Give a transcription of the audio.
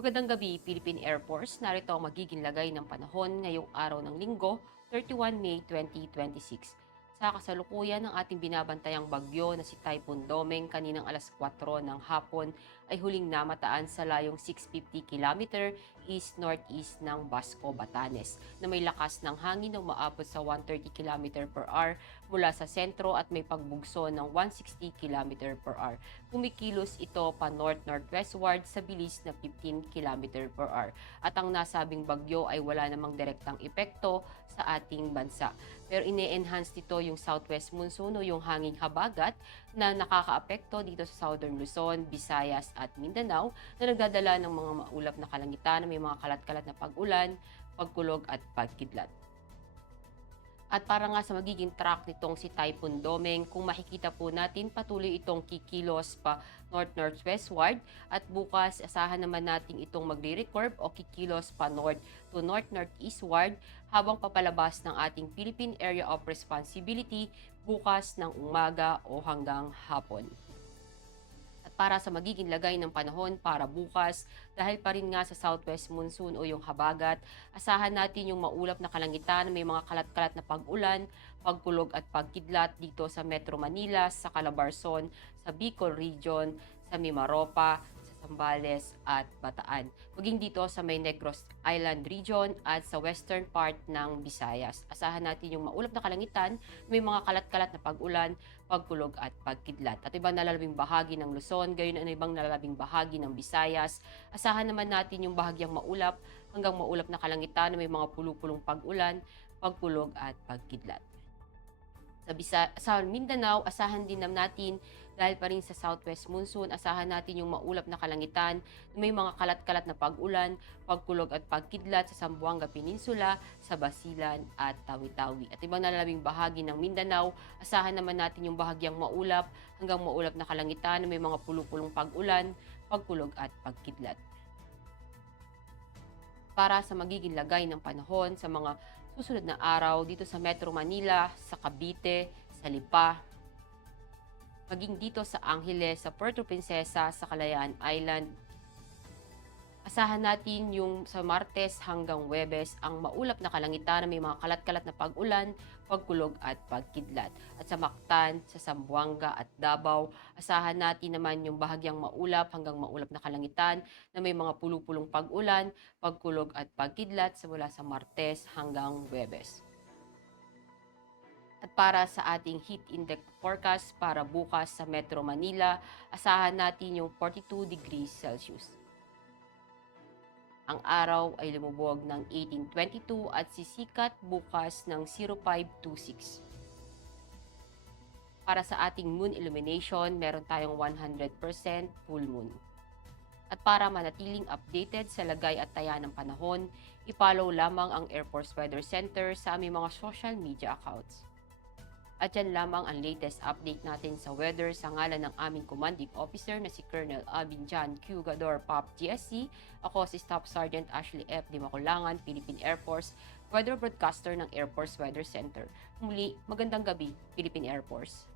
Magandang gabi, Philippine Air Force. Narito ang magiging lagay ng panahon ngayong araw ng Linggo, 31 May 2026. Sa kasalukuyan ng ating binabantayang bagyo na si Typhoon Domeng kaninang alas 4 ng hapon ay huling namataan sa layong 650 km east-northeast ng Basco, Batanes na may lakas ng hangin na umaabot sa 130 km per hour mula sa sentro at may pagbugso ng 160 km per hour. Kumikilos ito pa north-northwestward sa bilis na 15 km per hour. At ang nasabing bagyo ay wala namang direktang epekto sa ating bansa. Pero ine-enhance nito yung southwest monsoon o yung hanging habagat na nakakaapekto dito sa Southern Luzon, Visayas at Mindanao na nagdadala ng mga maulap na kalangitan na may mga kalat-kalat na pag-ulan, pagkulog at pagkidlat. At para nga sa magiging track nitong si Typhoon Domeng, kung makikita po natin patuloy itong kikilos pa north-northwestward at bukas asahan naman natin itong magre-recurve o kikilos pa north to north-northeastward habang papalabas ng ating Philippine Area of Responsibility bukas ng umaga o hanggang hapon. At para sa magiging lagay ng panahon para bukas, dahil pa rin nga sa southwest monsoon o yung habagat, asahan natin yung maulap na kalangitan na may mga kalat-kalat na pag-ulan, pagkulog at pagkidlat dito sa Metro Manila, sa Calabarzon, sa Bicol Region, sa Mimaropa, sa Zambales at Bataan. Maging dito sa may Negros Island Region at sa western part ng Visayas. Asahan natin yung maulap na kalangitan, may mga kalat-kalat na pag-ulan, pagkulog at pagkidlat. At ibang nalalabing bahagi ng Luzon, gayon ang ibang nalalabing bahagi ng Visayas. Asahan naman natin yung bahagyang maulap hanggang maulap na kalangitan na may mga pulupulong pag-ulan, pagkulog at pagkidlat. Sa Mindanao, asahan din natin dahil pa rin sa southwest monsoon, asahan natin yung maulap na kalangitan na may mga kalat-kalat na pag-ulan, pagkulog at pagkidlat sa Zamboanga Peninsula, sa Basilan at Tawi-Tawi. At ibang nalalabing bahagi ng Mindanao, asahan naman natin yung bahagyang maulap hanggang maulap na kalangitan na may mga pulupulong pag-ulan, pagkulog at pagkidlat. Para sa magiging lagay ng panahon sa mga susunod na araw dito sa Metro Manila, sa Cavite, sa Lipa, maging dito sa Angeles, sa Puerto Princesa, sa Kalayaan Island. Asahan natin yung sa Martes hanggang Huwebes ang maulap na kalangitan na may mga kalat-kalat na pag-ulan, pagkulog at pagkidlat. At sa Mactan, sa Zamboanga at Davao, asahan natin naman yung bahagyang maulap hanggang maulap na kalangitan na may mga pulupulong pag-ulan, pagkulog at pagkidlat mula sa Martes hanggang Huwebes. At para sa ating heat index forecast para bukas sa Metro Manila, asahan natin yung 42 degrees Celsius. Ang araw ay lumubog ng 18:22 at sisikat bukas ng 05:26. Para sa ating moon illumination, meron tayong 100% full moon. At para manatiling updated sa lagay at taya ng panahon, i-follow lamang ang Air Force Weather Center sa aming mga social media accounts. At yan lamang ang latest update natin sa weather sa ngalan ng aming commanding officer na si Colonel Alvin John Q. Gador, POP GSC. Ako si Staff Sergeant Ashley F. Di Maculangan, Philippine Air Force, weather broadcaster ng Air Force Weather Center. Muli, magandang gabi, Philippine Air Force.